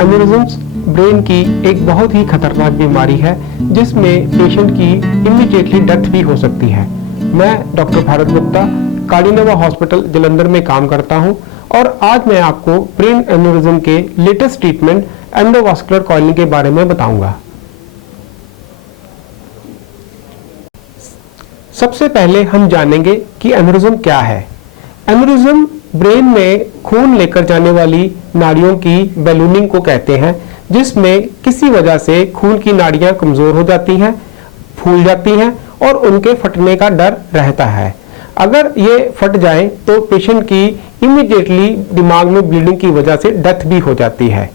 एन्यूरिज्म्स brain की एक बहुत ही खतरनाक बीमारी है जिसमें पेशेंट की इमीडिएटली डेथ भी हो सकती है। मैं डॉक्टर भारत गुप्ता कार्डिनोवा हॉस्पिटल जलंधर में काम करता हूं और आज मैं आपको ब्रेन एन्यूरिज्म के लेटेस्ट ट्रीटमेंट एंडोवास्कुलर कॉइलिंग के बारे में बताऊंगा। सबसे पहले हम जानेंगे कि एन्यूरिज्म क्या है। एन्यूरिज्म ब्रेन में खून लेकर जाने वाली नाड़ियों की बैलूनिंग को कहते हैं, जिसमें किसी वजह से खून की नाड़ियां कमजोर हो जाती हैं, फूल जाती हैं और उनके फटने का डर रहता है। अगर ये फट जाए तो पेशेंट की इमीडिएटली दिमाग में ब्लीडिंग की वजह से डेथ भी हो जाती है।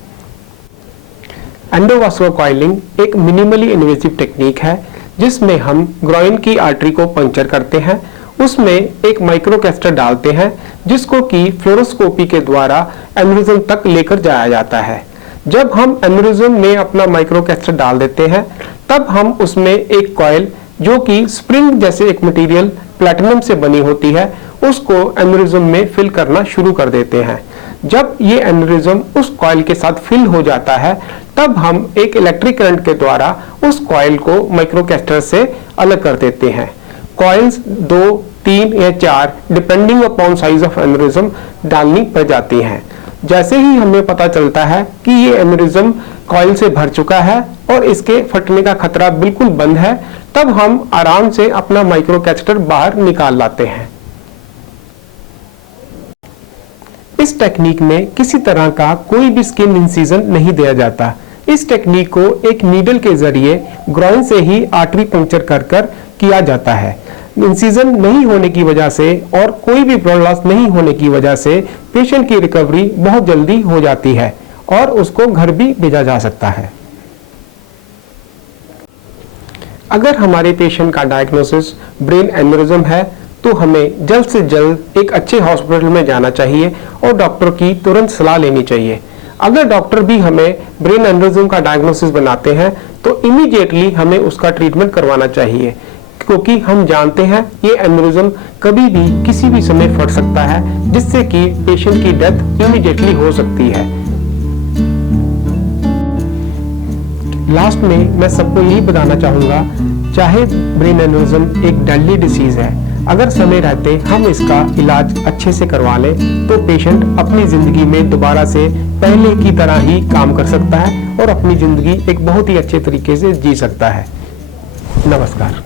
एंडोवास्कुलर कॉइलिंग एक मिनिमली इन्वेसिव टेक्निक है जिसमें हम ग्रॉइन की आर्टरी को पंक्चर करते हैं, उसमें एक माइक्रोकैस्टर डालते हैं जिसको कि फ्लोरोस्कोपी के द्वारा एन्यूरिज्म तक लेकर जाया जाता है। जब हम एन्यूरिज्म में अपना माइक्रोकैस्टर डाल देते हैं तब हम उसमें एक कॉइल जो कि स्प्रिंग जैसे एक मटेरियल प्लैटिनम से बनी होती है उसको एन्यूरिज्म में फिल करना शुरू कर देते हैं। जब ये एन्यूरिज्म उस कॉइल के साथ फिल हो जाता है तब हम एक इलेक्ट्रिक करंट के द्वारा उस कॉइल को माइक्रोकैस्टर से अलग कर देते हैं। कॉइल्स 2, 3 या 4 depending upon size of aneurysm डालनी पड़ जाती हैं। जैसे ही हमें पता चलता है कि ये एन्यूरिज्म कॉइल से भर चुका है और इसके फटने का खतरा बिल्कुल बंद है, तब हम आराम से अपना माइक्रोकैस्टर बाहर निकाल लाते हैं। इस टेक्निक में किसी तरह का कोई भी स्किन इंसिजन नहीं दिया जाता। इस टेक्निक को एक नीडल के जरिए ग्रॉइन से ही आर्टरी पंक्चर कर किया जाता है। इंसिजन नहीं होने की वजह से और कोई भी ब्लड लॉस नहीं होने की वजह से पेशेंट की रिकवरी बहुत जल्दी हो जाती है और उसको घर भी भेजा जा सकता है। अगर हमारे पेशेंट का डायग्नोसिस ब्रेन एन्यूरिज्म है तो हमें जल्द से जल्द एक अच्छे हॉस्पिटल में जाना चाहिए और डॉक्टर की तुरंत सलाह लेनी चाहिए। अगर डॉक्टर भी हमें ब्रेन एन्यूरिज्म का डायग्नोसिस बनाते हैं तो इमीडिएटली हमें उसका ट्रीटमेंट करवाना चाहिए, क्योंकि हम जानते हैं ये एन्यूरिज्म कभी भी किसी भी समय फट सकता है जिससे कि पेशेंट की डेथ इमीडिएटली हो सकती है। लास्ट में मैं सबको यही बताना चाहूंगा, चाहे ब्रेन एन्यूरिज्म एक डेडली डिसीज है, अगर समय रहते हम इसका इलाज अच्छे से करवा लें तो पेशेंट अपनी जिंदगी में दोबारा से पहले की तरह ही काम कर सकता है और अपनी जिंदगी एक बहुत ही अच्छे तरीके से जी सकता है। नमस्कार।